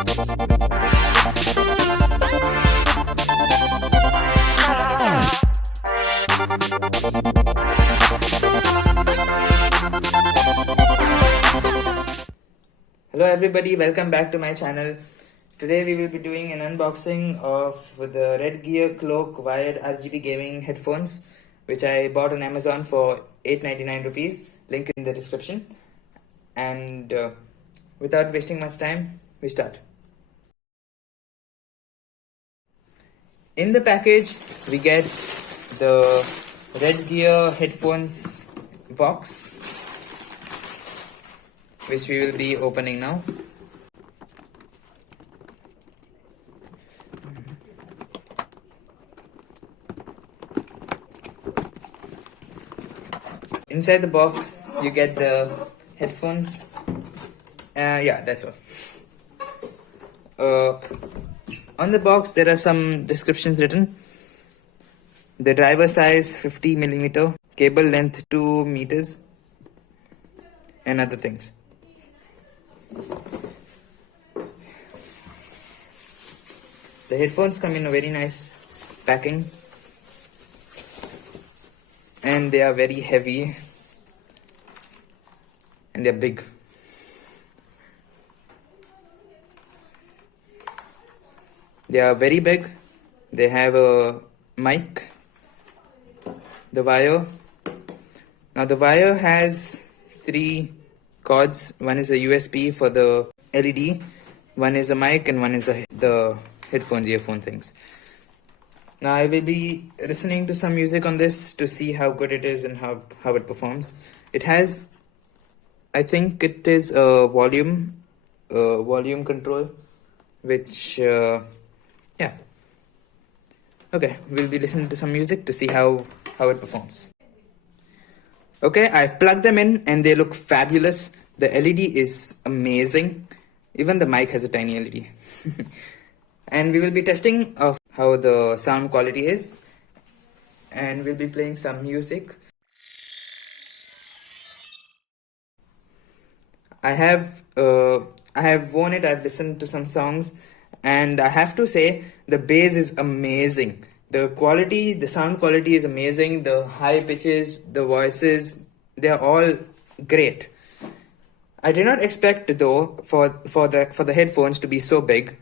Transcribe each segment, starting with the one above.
Hello everybody, welcome back to my channel. Today we will be doing an unboxing of the Redgear Cloak wired RGB gaming headphones, which I bought on Amazon for 8.99 rupees. Link in the description. And without wasting much time, we start. In the package we get the Redgear headphones box, which we will be opening now. Inside the box you get the headphones. Yeah, that's all. On the box there are some descriptions written. The driver size 50mm, cable length 2 meters, and other things. The headphones come in a very nice packing, and they are very heavy and they're big. They are very big. They have a mic, the wire. Now the wire has 3 cords. One is a USB for the LED, one is a mic, and one is the headphones, earphone things. Now I will be listening to some music on this to see how good it is and how it performs. It has, I think it is a volume control, which yeah. Okay, we'll be listening to some music to see how it performs. Okay, I've plugged them in and they look fabulous. The LED is amazing. Even the mic has a tiny LED. And we will be testing of how the sound quality is. And we'll be playing some music. I have worn it, I've listened to some songs, and I have to say the bass is amazing. The sound quality is amazing. The high pitches, the voices, they are all great. I did not expect though for the headphones to be so big.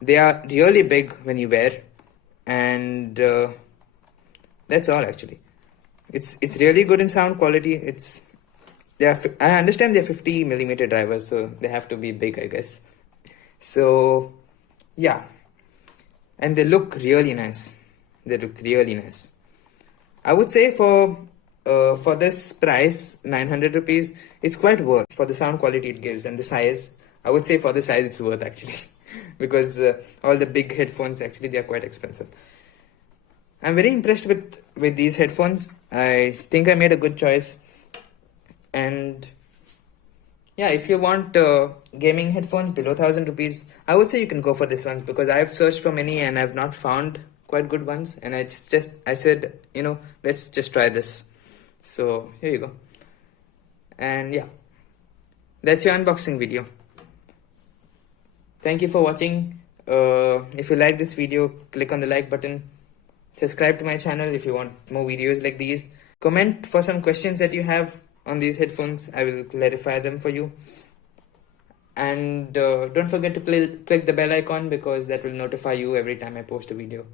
They are really big when you wear, and that's all actually. It's really good in sound quality. I understand they're 50mm drivers, so they have to be big, I guess. So yeah, and they look really nice. I would say for this price, 900 rupees, it's quite worth for the sound quality it gives and the size. I would say for the size it's worth actually, because all the big headphones actually they are quite expensive. I'm very impressed with these headphones. I think I made a good choice. And yeah, if you want gaming headphones below 1,000 rupees, I would say you can go for this one, because I've searched for many and I've not found quite good ones. And I said, let's just try this. So here you go. And yeah, that's your unboxing video. Thank you for watching. If you like this video, click on the like button. Subscribe to my channel if you want more videos like these. Comment for some questions that you have on these headphones. I will clarify them for you. And don't forget to click the bell icon, because that will notify you every time I post a video.